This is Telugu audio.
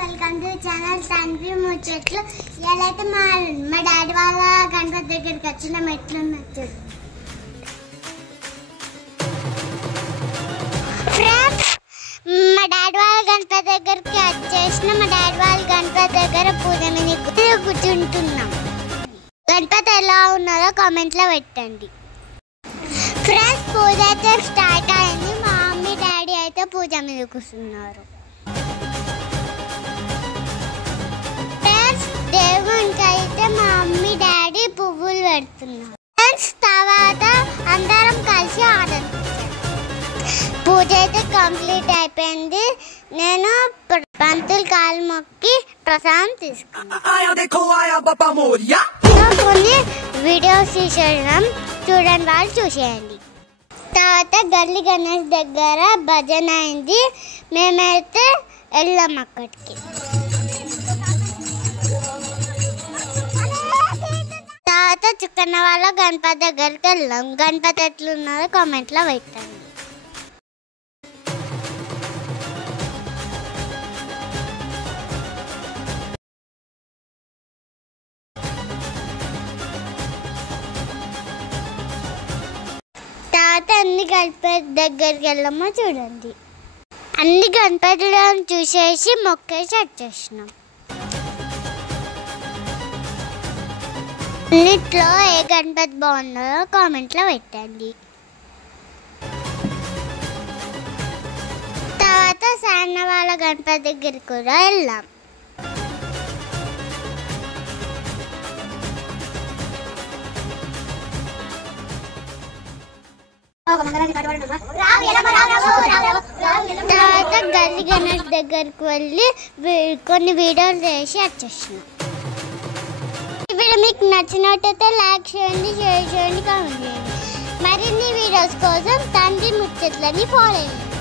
వెల్కమ్ టు ఛానల్ తండ్రి ముచ్చట్లు. ఇయాలైతే మా డాడీ వాళ్ళ గణపతి దగ్గరికి వచ్చిన మెట్లున్నా చూడు ఫ్రెండ్స్. మా డాడీ వాళ్ళ గణపతి దగ్గరికి వచ్చేసిన మా డాడీ వాళ్ళ గణపతి దగ్గర పూజ మీద కూర్చుంటున్నాం. గణపతి ఎలా ఉన్నదో కామెంట్లో పెట్టండి ఫ్రెండ్స్. పూజ అయితే స్టార్ట్ అయింది. మా మమ్మీ డాడీ అయితే పూజ మీద కూర్చున్నారు. దేవునికి అయితే మా మమ్మీ డాడీ పువ్వులు పెడుతున్నారు ఫ్రెండ్స్. తర్వాత అందరం కలిసి ఆనందించాం. పూజ అయితే కంప్లీట్ అయిపోయింది. నేను పంతులు కాలు మొక్కి ప్రసాదం తీసుకున్నాను. కొన్ని వీడియోస్ తీసేయడం చూడండి, వాళ్ళు చూసేయండి. తర్వాత గల్లీ గణేష్ దగ్గర భజన అయింది. మేమైతే వెళ్ళాం అక్కడికి. తర్వాత చుక్కన్న వాళ్ళ గణపతి దగ్గరికి వెళ్ళాం. గణపతి ఎట్లున్నారో కామెంట్లో పెట్టండి. తర్వాత అన్ని గణపతి దగ్గరికి వెళ్ళామో చూడండి. అన్ని గణపతులను చూసేసి మొక్కేసి వచ్చేసినాం. అన్నిట్లో ఏ గణపతి బాగుందో కామెంట్లో పెట్టండి. తర్వాత సాన్న వాళ్ళ గణపతి దగ్గరికి కూడా వెళ్ళాం. తర్వాత గల్లీ గణేష్ దగ్గరికి వెళ్ళి కొన్ని వీడియోలు చేసి వచ్చేసినాం. వీడియో మీకు నచ్చినట్టయితే లైక్ చేయండి, షేర్ చేయండి, కామెంట్ చేయండి. మరిన్ని వీడియోస్ కోసం తండ్రి ముచ్చట్లని ఫాలో చేయండి.